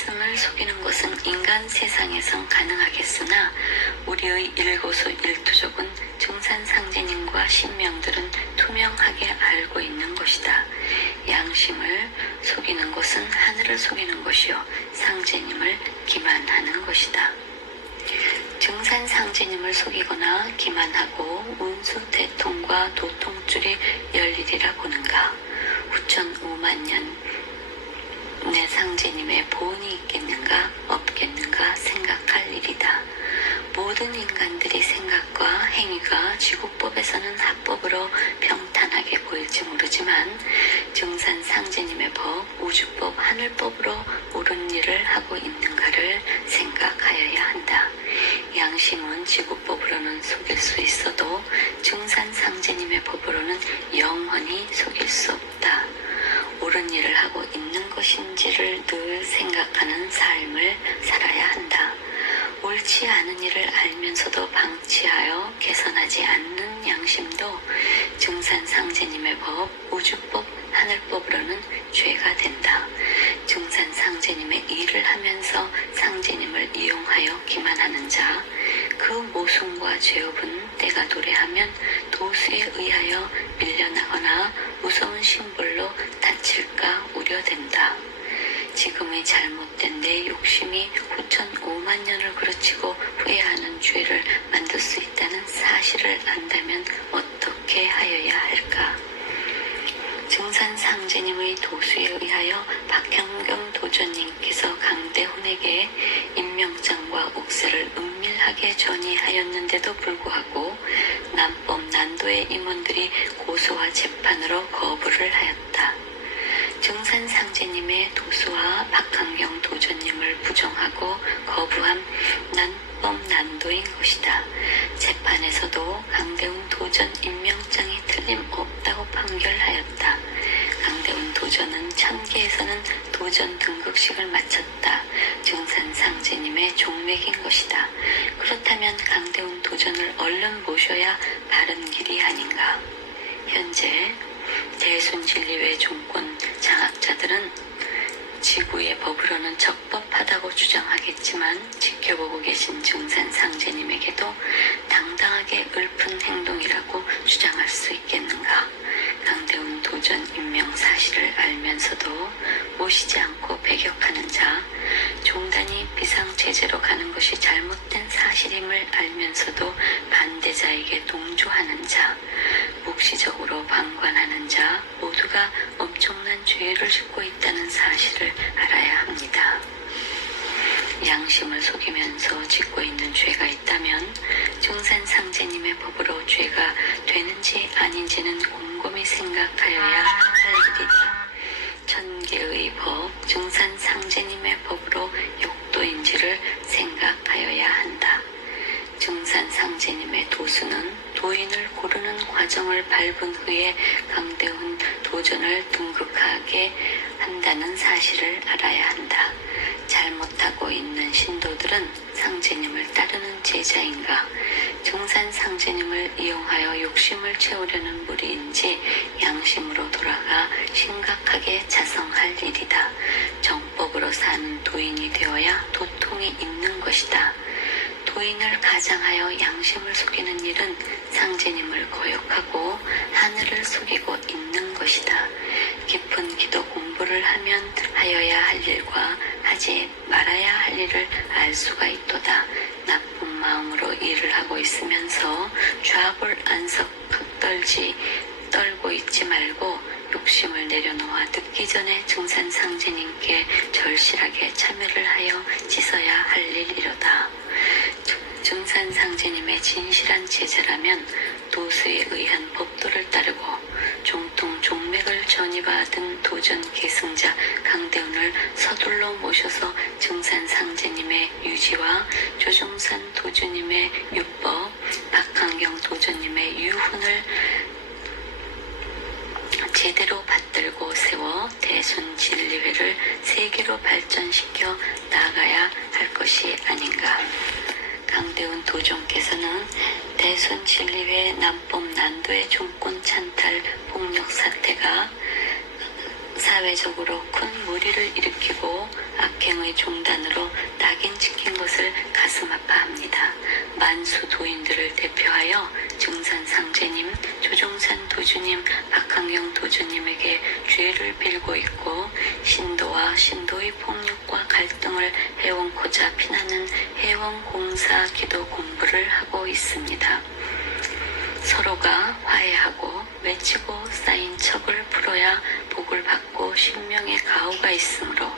말씀을 속이는 것은 인간 세상에선 가능하겠으나 우리의 일거수일투족은 증산상제님과 신명들은 투명하게 알고 있는 것이다. 양심을 속이는 것은 하늘을 속이는 것이요 상제님을 기만하는 것이다. 증산상제님을 속이거나 기만하고 운수대통과 도통줄이 열리리라 보는가. 후천 5만 년 내 상제님의 보은이 있겠는가 없겠는가 생각할 일이다. 모든 인간들이 생각과 행위가 지구법에서는 합법으로 평탄하게 보일지 모르지만 증산상제님의 법, 우주법, 하늘법으로 옳은 일을 하고 있는가를 생각하여야 한다. 양심은 지구법으로는 속일 수 있어도 증산상제님의 법으로는 영원히 속일 수 없다. 옳은 일을 하고 있는 것인지를 늘 생각하는 삶을 살아야 한다. 옳지 않은 일을 알면서도 방치하여 개선하지 않는 양심도 증산상제님의 법, 우주법, 하늘법으로는 죄가 된다. 증산상제님의 일을 하면서 상제님을 이용하여 기만하는 자, 그 모순과 죄업은 때가 도래하면 도수에 의하여 밀려나거나 무서운 심벌로 다칠까 우려된다. 지금의 잘못된 내 욕심이 후천 5만 년을 그르치고 후회하는 죄를 만들 수 있다는 사실을 안다면 어떻게 하여야 할까? 증산상제님의 도수에 의하여 박형경 도전님께서 강대훈에게 임명장과 옥세를 은밀하게 전이하였는데도 불구하고 남법 난도의 임원들이 고소와 재판으로 거부를 하였다. 증산상제님의 도수와 박한경 도전님을 부정하고 거부한 난법 난도인 것이다. 재판에서도 강대훈 도전 임명장이 틀림없다고 판결하였다. 강대훈 도전은 천계에서는 도전 등극식을 마쳤다. 증산상제님의 종맥인 것이다. 그렇다면 강대훈 도전을 얼른 모셔야 바른 길이 아닌가. 현재 대순진리회 종권 장학자들은 지구의 법으로는 적법하다고 주장하겠지만 지켜보고 계신 증산상제님에게도 당당하게 읊은 행동이라고 주장할 수 있겠는가. 강대훈 도전 임명 사실을 알면서도 모시지 않고 배격하는 자, 종단이 비상체제로 가는 것이 잘못된 사실임을 알면서도 반대자에게 동조하는 자, 묵시적으로 방관하는 자 모두가 엄청난 죄를 짓고 있다는 사실을 알아야 합니다. 양심을 속이면서 짓고 있는 죄가 있다면 증산상제님의 법으로 죄가 되는지 아닌지는 곰곰이 생각하여야 할 일이다. 천계의 법, 증산상제님의 법으로 욕도인지를 생각하여야 한다. 증산상제님의 도수는 도인을 고르는 과정을 밟은 후에 강대훈 도전을 등극하게 한다는 사실을 알아야 한다. 잘못하고 있는 신도들은 상제님을 따르는 제자인가, 증산상제님을 이용하여 욕심을 채우려는 무리인지 양심으로 돌아가 심각하게 자성할 일이다. 정법으로 사는 도인이 되어야 도통이 있는 것이다. 도인을 가장하여 양심을 속이는 일은 상제님을 거역하고 하늘을 속이고 있는 것이다. 깊은 기도 공부를 하면 하여야 할 일과 하지 말아야 할 일을 알 수가 있도다. 나쁜 마음으로 일을 하고 있으면서 좌불 안석 떨고 있지 말고 욕심을 내려놓아 듣기 전에 증산상제님께 절실하게 참여를 하여 씻어야 할 일이로다. 증산상제님의 진실한 제자라면 도수에 의한 법도를 따르고 종통 종맥을 전이받은 도전 계승자 강대훈을 서둘러 모셔서 증산상제님의 유지와 조중산 도주님의 유법, 박한경 도주님의 유훈을 제대로 받들고 세워 대순진리회를 세계로 발전시켜 나가야 할 것이 아닌가. 강대훈 도종께서는 대순진리회 남법 난도의 종권 찬탈 폭력 사태가 사회적으로 큰 무리를 일으키고 악행의 종단으로 낙인 찍힌 것을 가슴 아파합니다. 만수 도인들을 대표하여 증산상제님, 조종산 도주님, 박한경 도주님에게 죄를 빌고 있고 신도와 신도의 폭력과 갈등을 해원코자 피나는 해원공사 기도 공부를 하고 있습니다. 서로가 화해하고 맺히고 쌓인 척을 풀어야 복을 받고 신명의 가호가 있으므로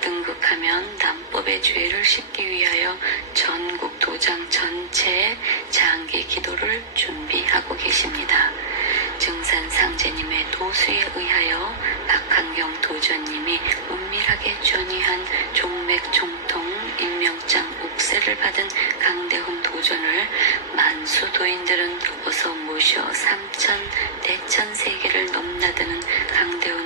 등극하면 남법의 죄를 씻기 위하여 전국 도장 전체에 장기 기도를 준비하고 계십니다. 증산상제님의 도수에 의하여 박한경 도전님이 은밀하게 전이한 종맥 종통 일명장 옥세를 받은 강대훈 도전을 만수 도인들은 어서 모셔 삼천 대천 세계를 넘나드는 강대훈